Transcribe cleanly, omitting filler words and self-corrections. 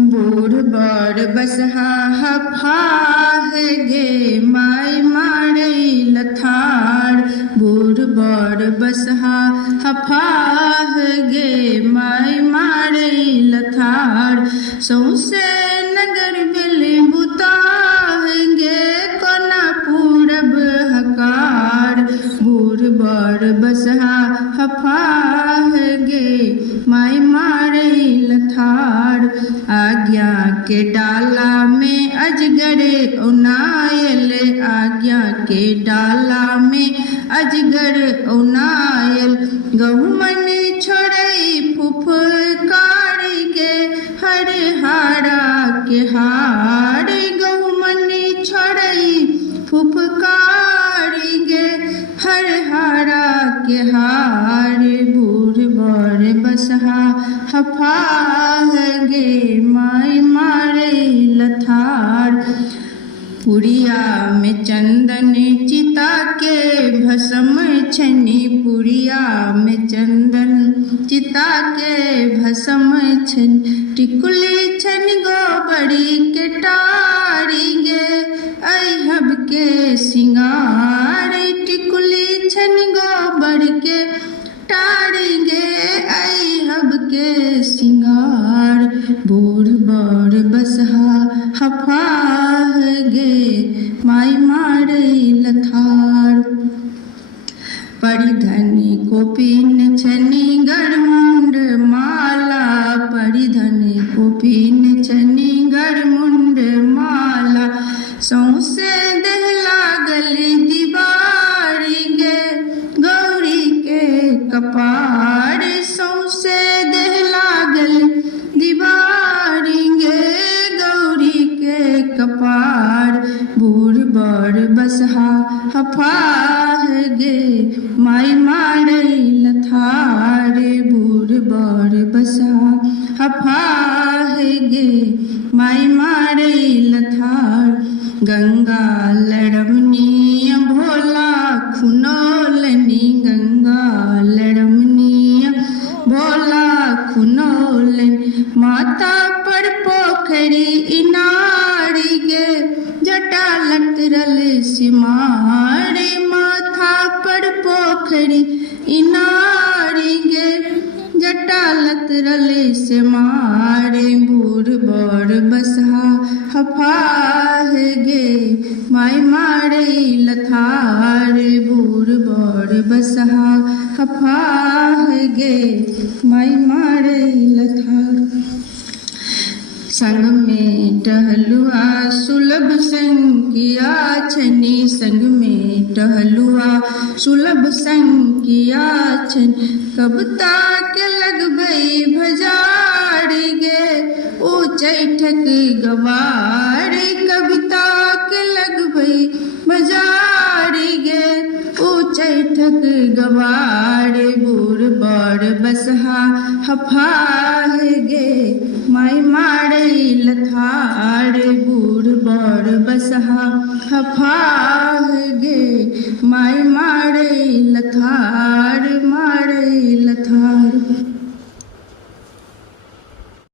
बूढ़ बड़ बसहा हफाह गे माई मारे लथार। बूढ़ बड़ बसहा हफाह गे माई मारे लथार। सौसे नगर बिल बुताह गे कोना पूरब हकार। बूढ़ बड़ बसहा हफाह गे माई मारे लथार। आज्ञा के डाला में अजगर उनायल। आज्ञा के डाला में अजगर उनायल। गहुमन छोड़ई फुफकार के हर हारा के हार। गहुमन छोड़ई फुफकार गे हर हारा के हार। बूढ़ बड़ बसहा हफाह गे माई मारे लथार। पुरिया में चंदन चिता के भस्म छनी। पुरिया में चंदन चिता के भस्म छन। टिकुली छन गोबड़ी के टारी गे अहब के सिंगार। टिकुली छन गोबर के टारी गे अहब के सिंगार। बूढ़ बड़ बसहा हफाह गे माई मारे लथार। परिधन कोपिन छनी गरमुंड माला। परिधन कोपिन छनी गरमुंड माला। सौसे देह लागल दीवारी गे गौरी के कपार। सौसे देह लागल दीवारी गे गौरी के कपार। बूढ़ बड़ बसहा हफाह गे माई मारे लथार। बूढ़ बड़ बसहा हफाह गे माई मारे लथार। गंगा लड़मनी भोला खुनोलनी। गंगा लड़मनी भोला खुनोलनी। माता पर पोखरी इनारी गे जटा लटरल सिमारे। माथा पर पोखरी इनारी गे जटा लतरल सिमारे। बूढ़ बड़ बसहा हफाह गे माई मारे लथार। बूढ़ बड़ बसहा हफाह गे माई मारे लथार। संग में टहलुआ सुलभ संगिया छनी। संग में टहलुआ सुलभ संगिया छन। कब ताक लगबई भजार गे ऊचैठक गवार। कब ताक लगबई भजार गे ऊचैठक गवार। बूढ़ बड़ बसहा हफाह गे माई मारे लथार। बूढ़ बड़ बसहा हफाह गे माई मारे लथार।